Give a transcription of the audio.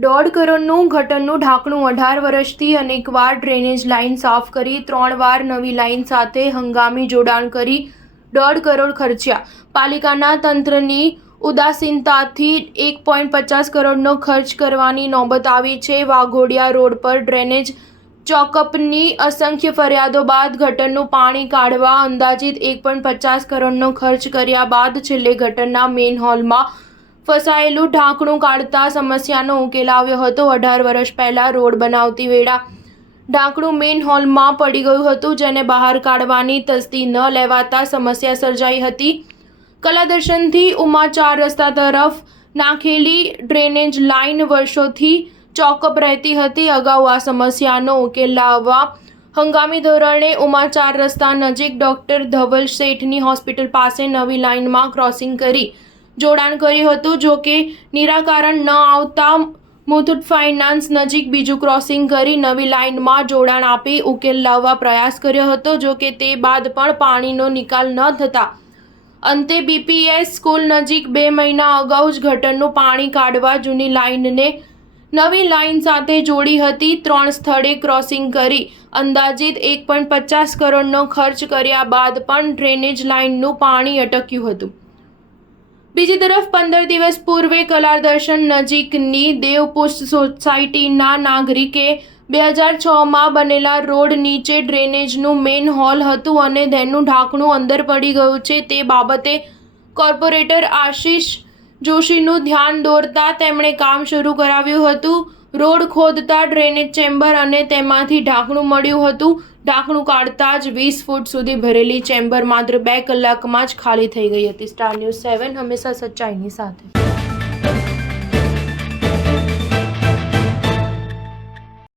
1.5 કરોડનું ગટરનું ઢાંકણું 18 વર્ષથી અનેકવાર ડ્રેનેજ લાઇન સાફ કરી 3 વાર નવી લાઇન સાથે હંગામી જોડાણ કરી 1.5 કરોડ ખર્ચ્યા। પાલિકાના તંત્રની ઉદાસીનતાથી 1.50 કરોડનો ખર્ચ કરવાની નોબત આવી છે। વાઘોડિયા રોડ પર ડ્રેનેજ ચોકઅપની અસંખ્ય ફરિયાદો બાદ ગટરનું પાણી કાઢવા અંદાજિત 1.50 કરોડનો ખર્ચ કર્યા બાદ છેલ્લે ગટરના મેઇન હોલમાં ફસાયેલું ઢાંકણું કાઢતા સમસ્યાનો ઉકેલ આવ્યો હતો। 18 વર્ષ પહેલાં રોડ બનાવતી વેળા ઢાંકણું મેઇન હોલમાં પડી ગયું હતું, જેને બહાર કાઢવાની તસ્દી ન લેવાતા સમસ્યા સર્જાઈ હતી। કલાદર્શનથી ઉમા 4 રસ્તા તરફ નાખેલી ડ્રેનેજ લાઇન વર્ષોથી ચોકઅપ રહેતી હતી। અગાઉ આ સમસ્યાનો ઉકેલ લાવવા હંગામી ધોરણે ઉમા 4 રસ્તા નજીક ડોક્ટર ધવલ શેઠની હોસ્પિટલ પાસે નવી લાઇનમાં ક્રોસિંગ કરી જોડાણ કર્યું હતું। જો કે નિરાકરણ ન આવતા મુથુટ ફાઇનાન્સ નજીક બીજું ક્રોસિંગ કરી નવી લાઇનમાં જોડાણ આપી ઉકેલ લાવવા પ્રયાસ કર્યો હતો। જો કે તે બાદ પણ પાણીનો નિકાલ ન થતા અંતે બીપીએસ સ્કૂલ નજીક 2 મહિના અગાઉ જ ગટરનું પાણી કાઢવા જૂની લાઇનને નવી લાઇન સાથે જોડી હતી। 3 સ્થળે ક્રોસિંગ કરી અંદાજિત 1.50 કરોડનો ખર્ચ કર્યા બાદ પણ ડ્રેનેજ લાઇનનું પાણી અટક્યું હતું। બીજી તરફ 15 દિવસ પૂર્વે કલાદર્શન નજીકની દેવપુષ્પ સોસાયટીના નાગરિકે 2006માં બનેલા રોડ નીચે ડ્રેનેજનું મેઇન હોલ હતું અને તેનું ઢાંકણું અંદર પડી ગયું છે। તે બાબતે કોર્પોરેટર આશિષ જોશીનું ધ્યાન દોરતા તેમણે કામ શરૂ કરાવ્યું હતું। રોડ ખોદતા ડ્રેનેજ ચેમ્બર અને તેમાંથી ઢાંકણું મળ્યું હતું। ઢાંકણું કાઢતા જ 20 ફૂટ સુધી ભરેલી ચેમ્બર માત્ર 2 કલાકમાં જ ખાલી થઈ ગઈ હતી। સ્ટાર ન્યૂઝ 7 હંમેશા સચ્ચાઈની સાથે।